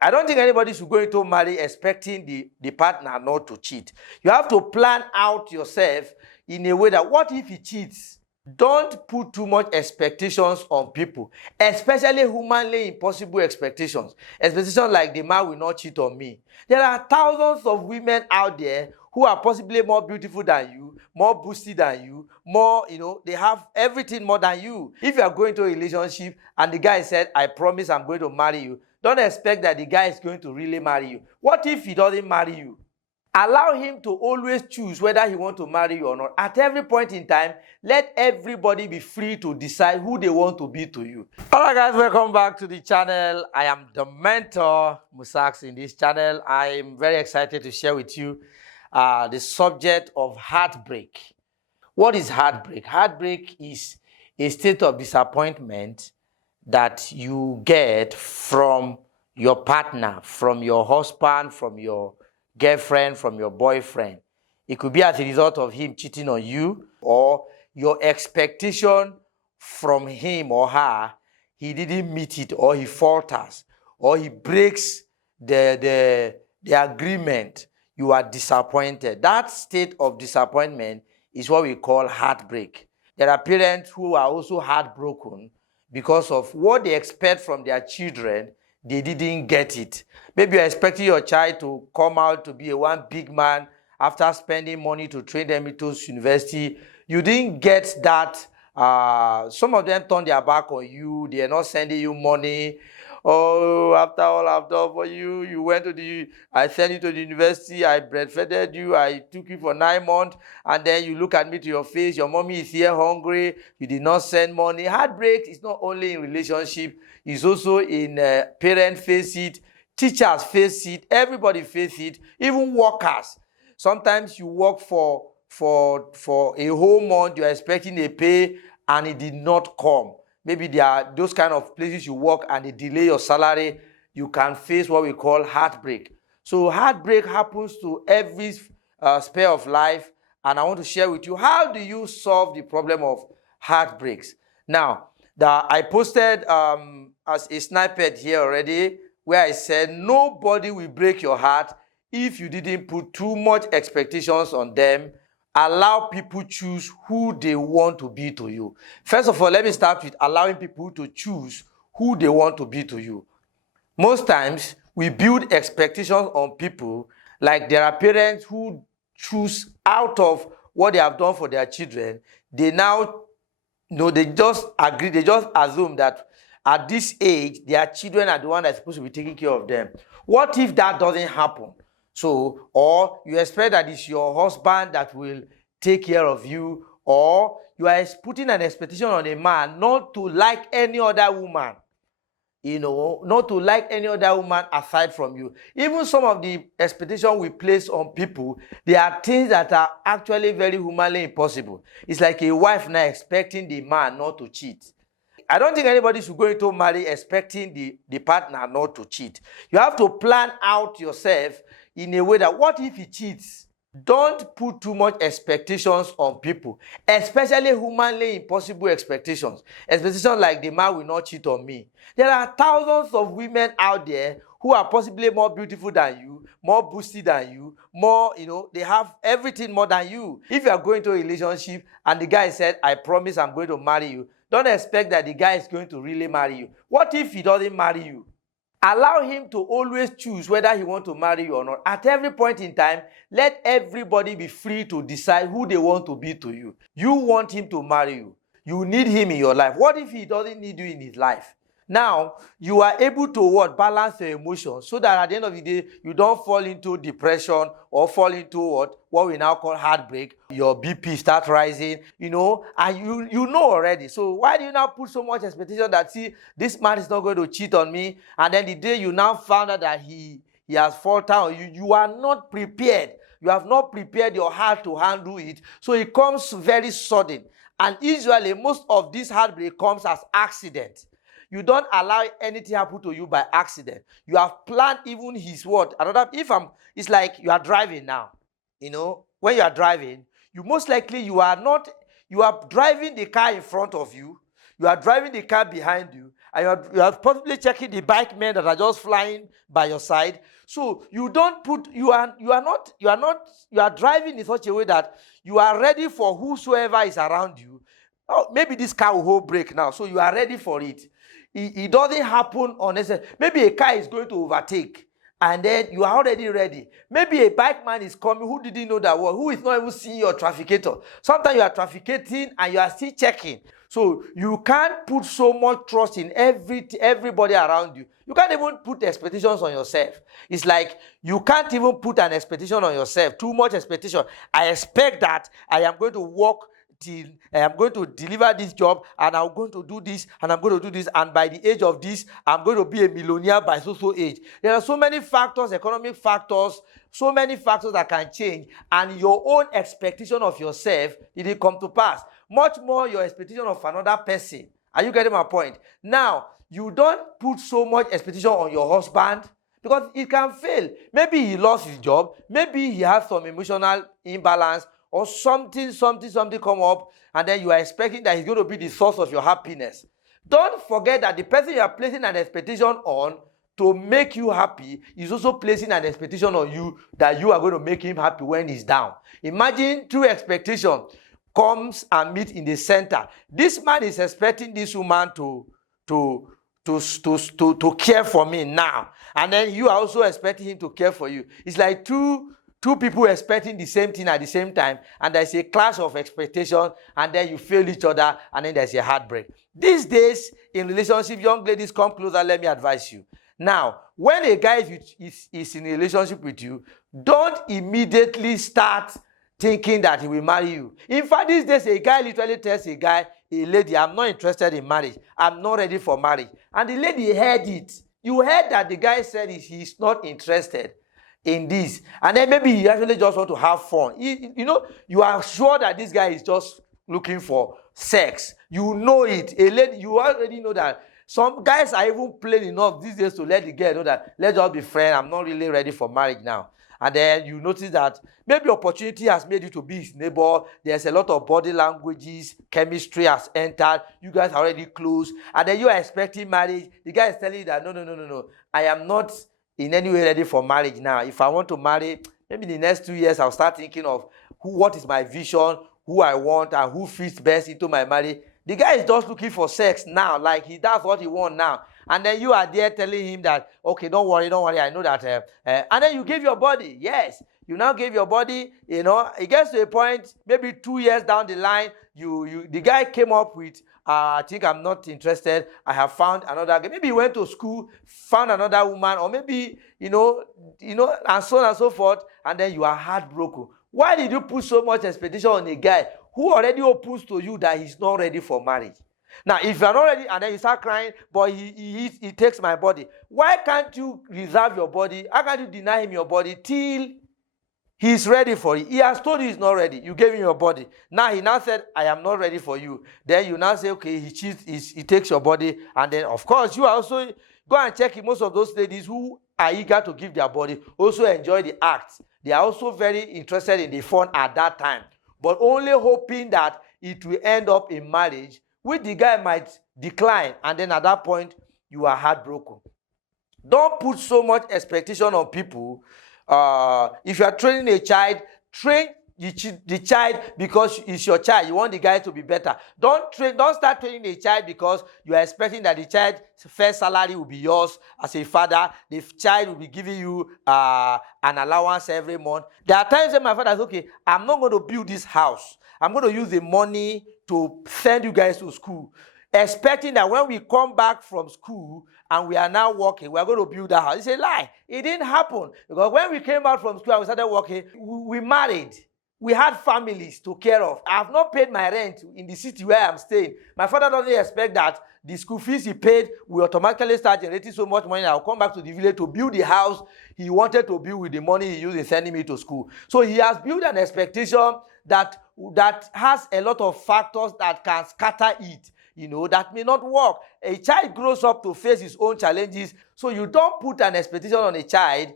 I don't think anybody should go into marriage expecting the partner not to cheat. You have to plan out yourself in a way that what if he cheats? Don't put too much expectations on people, especially humanly impossible expectations. Expectations like the man will not cheat on me. There are thousands of women out there who are possibly more beautiful than you, more boosty than you, more, they have everything more than you. If you are going to a relationship and the guy said, I promise I'm going to marry you, don't expect that the guy is going to really marry you. What if he doesn't marry you? Allow him to always choose whether he wants to marry you or not. At every point in time, let everybody be free to decide who they want to be to you. All right, guys, welcome back to the channel. I am the mentor, Musax, in this channel. I am very excited to share with you the subject of heartbreak. What is heartbreak? Heartbreak is a state of disappointment that you get from your partner, from your husband, from your girlfriend, from your boyfriend. It could be as a result of him cheating on you, or your expectation from him or her, he didn't meet it, or he falters, or he breaks the agreement. You are disappointed. That state of disappointment is what we call heartbreak. There are parents who are also heartbroken because of what they expect from their children. They didn't get it. Maybe you're expecting your child to come out to be a one big man after spending money to train them into university. You didn't get that. Some of them turned their back on you. They are not sending you money. Oh, after all I've done for you, I sent you to the university, I breastfed you, I took you for 9 months, and then you look at me to your face, your mommy is here hungry, you did not send money. Heartbreak is not only in relationship, it's also in parents face it, teachers face it, everybody face it, even workers. Sometimes you work for a whole month, you're expecting a pay, and it did not come. Maybe there are those kind of places you work and they delay your salary. You can face what we call heartbreak. So heartbreak happens to every sphere of life. And I want to share with you, how do you solve the problem of heartbreaks? Now, I posted as a snippet here already where I said nobody will break your heart if you didn't put too much expectations on them. Allow people choose who they want to be to you. First of all, let me start with allowing people to choose who they want to be to you. Most times, we build expectations on people, like there are parents who choose out of what they have done for their children. They now, they just agree, they just assume that at this age, their children are the one that's supposed to be taking care of them. What if that doesn't happen? So, or you expect that it's your husband that will take care of you, or you are putting an expectation on a man not to like any other woman, not to like any other woman aside from you. Even some of the expectations we place on people, they are things that are actually very humanly impossible. It's like a wife now expecting the man not to cheat. I don't think anybody should go into marriage expecting the partner not to cheat. You have to plan out yourself in a way that what if he cheats? Don't put too much expectations on people, especially humanly impossible expectations. Expectations like the man will not cheat on me. There are thousands of women out there who are possibly more beautiful than you, more boosty than you, more, they have everything more than you. If you are going to a relationship and the guy said, I promise I'm going to marry you, don't expect that the guy is going to really marry you. What if he doesn't marry you? Allow him to always choose whether he wants to marry you or not. At every point in time, let everybody be free to decide who they want to be to you. You want him to marry you. You need him in your life. What if he doesn't need you in his life? Now, you are able to balance your emotions so that at the end of the day, you don't fall into depression or fall into what we now call heartbreak. Your BP starts rising, and you know already. So why do you now put so much expectation that, see, this man is not going to cheat on me, and then the day you now found out that he has faltered on you, you are not prepared. You have not prepared your heart to handle it. So it comes very sudden. And usually, most of this heartbreak comes as accident. You don't allow anything happen to you by accident. You have planned even his word. It's like you are driving now. When you are driving, you most likely you are driving the car in front of you. You are driving the car behind you. and you are possibly checking the bike men that are just flying by your side. So you don't put, you are driving in such a way that you are ready for whosoever is around you. Oh, maybe this car will hold brake now, so you are ready for it. It doesn't happen unnecessarily. Maybe a car is going to overtake, and then you are already ready. Maybe a bike man is coming who didn't know that word, who is not even seeing your trafficator. Sometimes you are trafficating and you are still checking. So you can't put so much trust in everybody around you. You can't even put expectations on yourself. It's like you can't even put an expectation on yourself. Too much expectation. I expect that I am going to work till I am going to deliver this job, and I'm going to do this, and I'm going to do this, and by the age of this, I'm going to be a millionaire by so age. There are so many factors, economic factors, so many factors that can change, and your own expectation of yourself didn't come to pass. Much more your expectation of another person. Are you getting my point? Now, you don't put so much expectation on your husband, because it can fail. Maybe he lost his job, maybe he has some emotional imbalance, or something come up, and then you are expecting that he's going to be the source of your happiness. Don't forget that the person you are placing an expectation on to make you happy is also placing an expectation on you that you are going to make him happy when he's down. Imagine two expectations comes and meet in the center. This man is expecting this woman to care for me now, and then you are also expecting him to care for you. It's like two people expecting the same thing at the same time, and there's a clash of expectation, and then you fail each other, and then there's a heartbreak. These days in relationship, young ladies, come closer, let me advise you. Now, when a guy is in a relationship with you, don't immediately start thinking that he will marry you. In fact, these days, a guy literally tells a lady, I'm not interested in marriage. I'm not ready for marriage. And the lady heard it. You heard that the guy said he's not interested in this. And then maybe he actually just want to have fun. You are sure that this guy is just looking for sex. You know it. A lady, you already know that. Some guys are even plain enough these days to let the girl know that, let's just be friends. I'm not really ready for marriage now. And then you notice that maybe opportunity has made you to be his neighbor. There's a lot of body languages, chemistry has entered. You guys are already close. And then you are expecting marriage. The guy is telling you that, no. I am not in any way ready for marriage now. If I want to marry, maybe in the next 2 years, I'll start thinking of what is my vision, who I want, and who fits best into my marriage. The guy is just looking for sex now, like that's what he wants now. And then you are there telling him that, okay, don't worry, I know that. And then you give your body. Yes, you now give your body, it gets to a point, maybe 2 years down the line, the guy came up with, I think I'm not interested. I have found another guy. Maybe he went to school, found another woman, or maybe, and so on and so forth. And then you are heartbroken. Why did you put so much expectation on a guy who already opens to you that he's not ready for marriage? Now, if you're not ready, and then you start crying, but he takes my body. Why can't you reserve your body? How can you deny him your body till he's ready for it? He has told you he's not ready. You gave him your body. Now, he now said, I am not ready for you. Then you now say, okay, he cheats, he takes your body. And then, of course, you also go and check most of those ladies who are eager to give their body also enjoy the act. They are also very interested in the fun at that time, but only hoping that it will end up in marriage, which the guy might decline, and then at that point, you are heartbroken. Don't put so much expectation on people. If you are training a child, train the child because it's your child. You want the guy to be better. Don't start training a child because you are expecting that the child's first salary will be yours as a father. The child will be giving you an allowance every month. There are times when my father says, okay, I'm not going to build this house. I'm going to use the money to send you guys to school, expecting that when we come back from school and we are now working, we are going to build a house. It's a lie. It didn't happen. Because when we came out from school and we started working, we married. We had families to care of. I have not paid my rent in the city where I'm staying. My father doesn't expect that the school fees he paid will automatically start generating so much money. I'll come back to the village to build the house he wanted to build with the money he used in sending me to school. So he has built an expectation that has a lot of factors that can scatter it. That may not work. A child grows up to face his own challenges. So you don't put an expectation on a child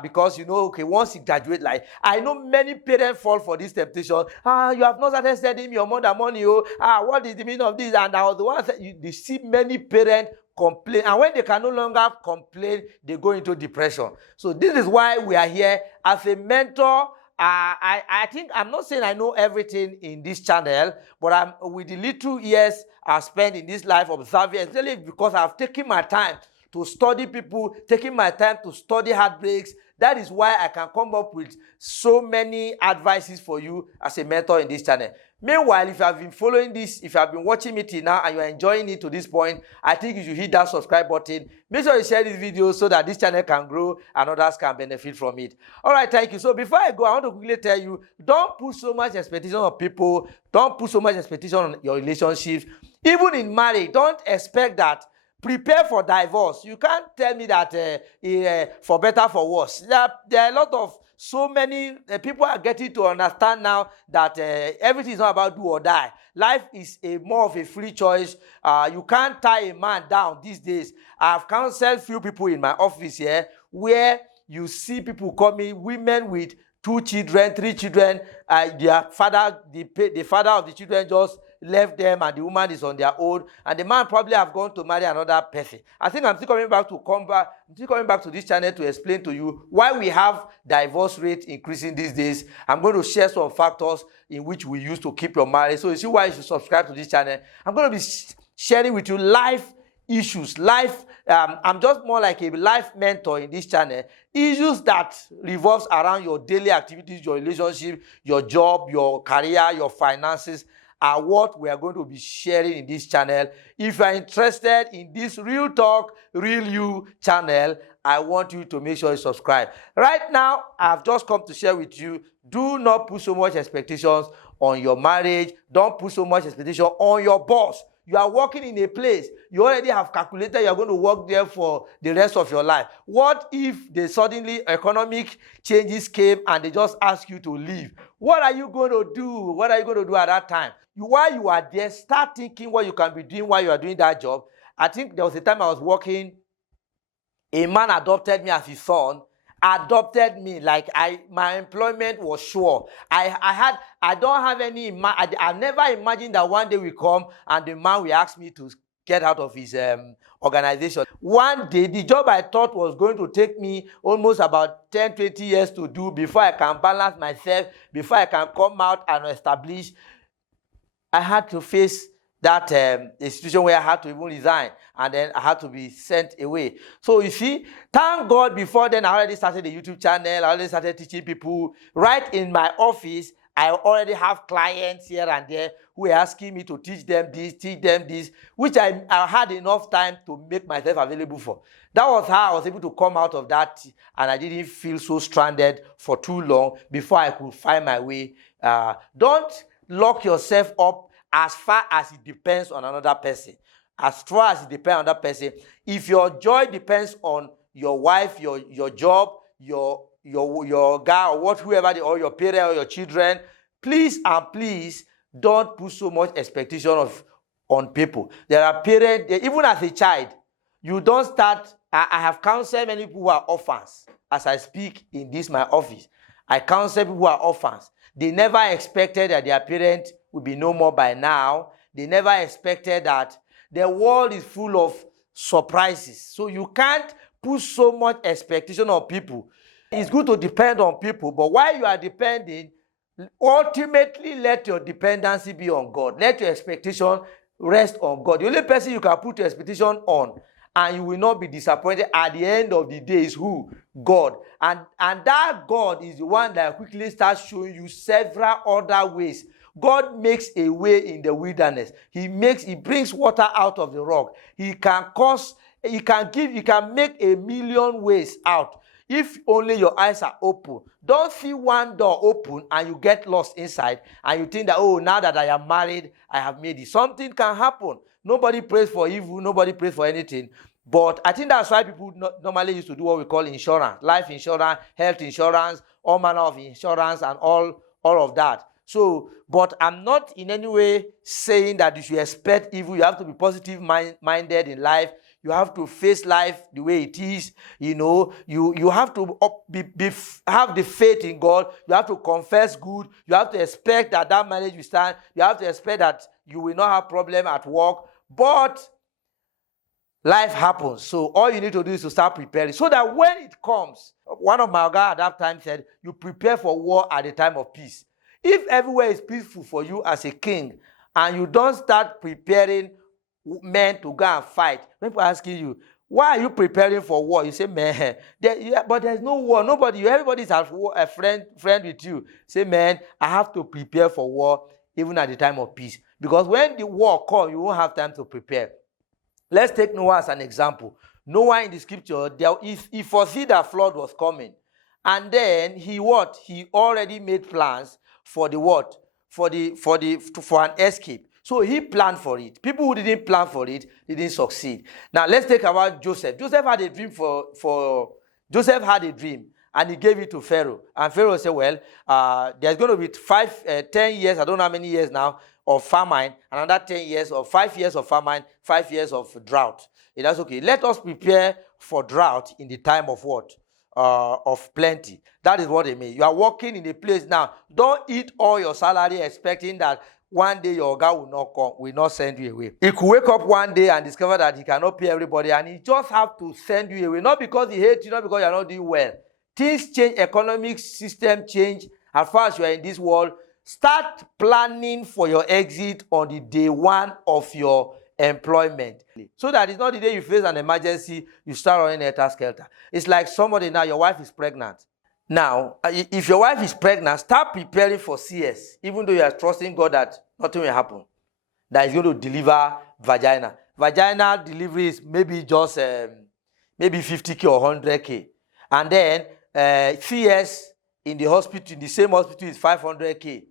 because, okay, once he graduates, like, I know many parents fall for this temptation. You have not started sending your mother money. What is the meaning of this? And I was the one that you see many parents complain. And when they can no longer complain, they go into depression. So this is why we are here as a mentor. I think I'm not saying I know everything in this channel, but I'm with the little years I've spent in this life observing, especially because I've taken my time to study people, taking my time to study heartbreaks. That is why I can come up with so many advices for you as a mentor in this channel. Meanwhile, if you have been following this, if you have been watching me till now and you are enjoying it to this point, I think you should hit that subscribe button. Make sure you share this video so that this channel can grow and others can benefit from it. All right, thank you. So before I go, I want to quickly tell you, don't put so much expectation on people. Don't put so much expectation on your relationships. Even in marriage, don't expect that. Prepare for divorce. You can't tell me that for better, for worse. There are a lot of so many people are getting to understand now that everything is not about do or die. Life is more of a free choice. You can't tie a man down these days. I've counseled few people in my office here where you see people coming, women with 2 children, 3 children. Their father, the father of the children just left them and the woman is on their own, and the man probably have gone to marry another person. I think I'm still coming back to this channel to explain to you why we have divorce rate increasing these days. I'm going to share some factors in which we use to keep your marriage. So you see why you should subscribe to this channel. I'm going to be sharing with you life issues, I'm just more like a life mentor in this channel. Issues that revolves around your daily activities, your relationship, your job, your career, your finances, are what we are going to be sharing in this channel. If you are interested in this Real Talk, Real You channel, I want you to make sure you subscribe. Right now, I've just come to share with you, do not put so much expectations on your marriage. Don't put so much expectation on your boss. You are working in a place, you already have calculated you're going to work there for the rest of your life. What if the suddenly economic changes came and they just ask you to leave? What are you going to do? What are you going to do at that time? While you are there, start thinking what you can be doing while you are doing that job. I think there was a time I was working, a man adopted me as his son, adopted me like my employment was sure. I don't have any, I never imagined that one day will come and the man will ask me to get out of his organization. One day, the job I thought was going to take me almost about 10-20 years to do before I can balance myself, before I can come out and establish, I had to face that a situation where I had to even resign, and then I had to be sent away. So you see, thank God before then I already started a YouTube channel, I already started teaching people. Right in my office, I already have clients here and there who are asking me to teach them this, which I had enough time to make myself available for. That was how I was able to come out of that, and I didn't feel so stranded for too long before I could find my way. Don't lock yourself up as far as it depends on another person. As far as it depends on that person, if your joy depends on your wife, your job, your guy, or whoever, or your parent or your children, please and please don't put so much expectation on people. There are parents, even as a child, you don't start. I have counseled many people who are orphans. As I speak in this my office, I counsel people who are orphans. They never expected that their parents would be no more by now. They never expected that. The world is full of surprises. So you can't put so much expectation on people. It's good to depend on people, but while you are depending, ultimately let your dependency be on God. Let your expectation rest on God. The only person you can put your expectation on and you will not be disappointed at the end of the day is who? God. And that God is the one that quickly starts showing you several other ways. God makes a way in the wilderness. He brings water out of the rock. He can make a million ways out if only your eyes are open. Don't see one door open and you get lost inside and you think that, oh, now that I am married, I have made it. Something can happen. Nobody prays for evil. Nobody prays for anything. But I think that's why people normally used to do what we call insurance, life insurance, health insurance, all manner of insurance and all of that. So, but I'm not in any way saying that you should expect evil. You have to be positive minded in life. You have to face life the way it is. You know, you have to have the faith in God. You have to confess good. You have to expect that marriage will stand. You have to expect that you will not have problem at work. But life happens. So all you need to do is to start preparing so that when it comes, one of my guys at that time said, you prepare for war at the time of peace. If everywhere is peaceful for you as a king and you don't start preparing men to go and fight, when people are asking you, why are you preparing for war? You say, man, but there's no war. Everybody's a friend with you. Say, man, I have to prepare for war even at the time of peace. Because when the war comes, you won't have time to prepare. Let's take Noah as an example. Noah in the scripture, he foresaw that flood was coming. And then he already made plans for the what? For an escape. So he planned for it. People who didn't plan for it didn't succeed. Now let's take about Joseph. Joseph had a dream and he gave it to Pharaoh. And Pharaoh said, well, there's going to be 10 years, I don't know how many years now, of famine, another 10 years or 5 years of famine, 5 years of drought. That's okay. Let us prepare for drought in the time of what? Of plenty. That is what they mean. You are working in a place now. Don't eat all your salary expecting that one day your guy will not send you away. He could wake up one day and discover that he cannot pay everybody and he just have to send you away. Not because he hates you, not because you are not doing well. Things change, economic system change. As far as you are in this world, start planning for your exit on the day one of your employment. So that it's not the day you face an emergency, you start running helter-skelter. It's like somebody now, your wife is pregnant. Now, if your wife is pregnant, start preparing for CS, even though you are trusting God that nothing will happen, that is going to deliver vagina. Vaginal delivery is maybe just maybe 50K or 100K. And then CS in the hospital, in the same hospital, is 500K.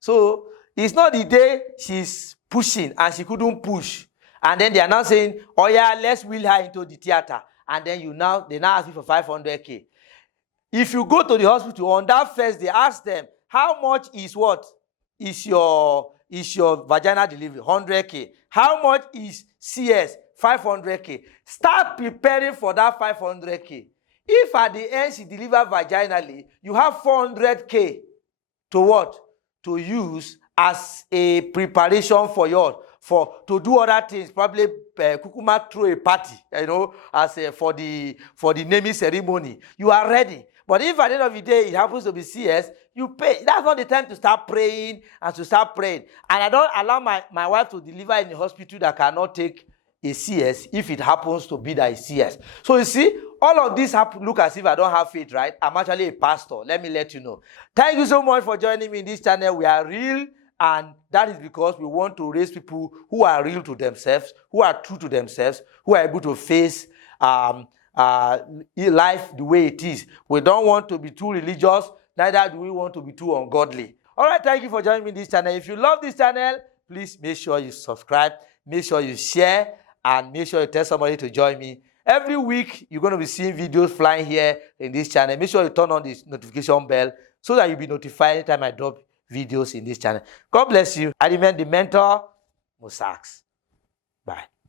So it's not the day she's pushing and she couldn't push. And then they are now saying, oh yeah, let's wheel her into the theater. And then they now ask you for 500K. If you go to the hospital on that first day, ask them, how much is what? Is your vaginal delivery? 100K. How much is CS? 500K. Start preparing for that 500K. If at the end she delivers vaginally, you have 400K to what? To use as a preparation to do other things, probably kukuma throw a party, as for the naming ceremony. You are ready. But if at the end of the day it happens to be CS, you pay. That's not the time to start praying and to start praying. And I don't allow my wife to deliver in a hospital that cannot take a CS if it happens to be that it's CS. So you see, all of this look as if I don't have faith, right? I'm actually a pastor. Let me let you know. Thank you so much for joining me in this channel. We are real, and that is because we want to raise people who are real to themselves, who are true to themselves, who are able to face life the way it is. We don't want to be too religious, neither do we want to be too ungodly. All right, thank you for joining me in this channel. If you love this channel, please make sure you subscribe, make sure you share, and make sure you tell somebody to join me. Every week, you're going to be seeing videos flying here in this channel. Make sure you turn on this notification bell so that you'll be notified anytime I drop videos in this channel. God bless you. I remain the mentor, Musax. Bye.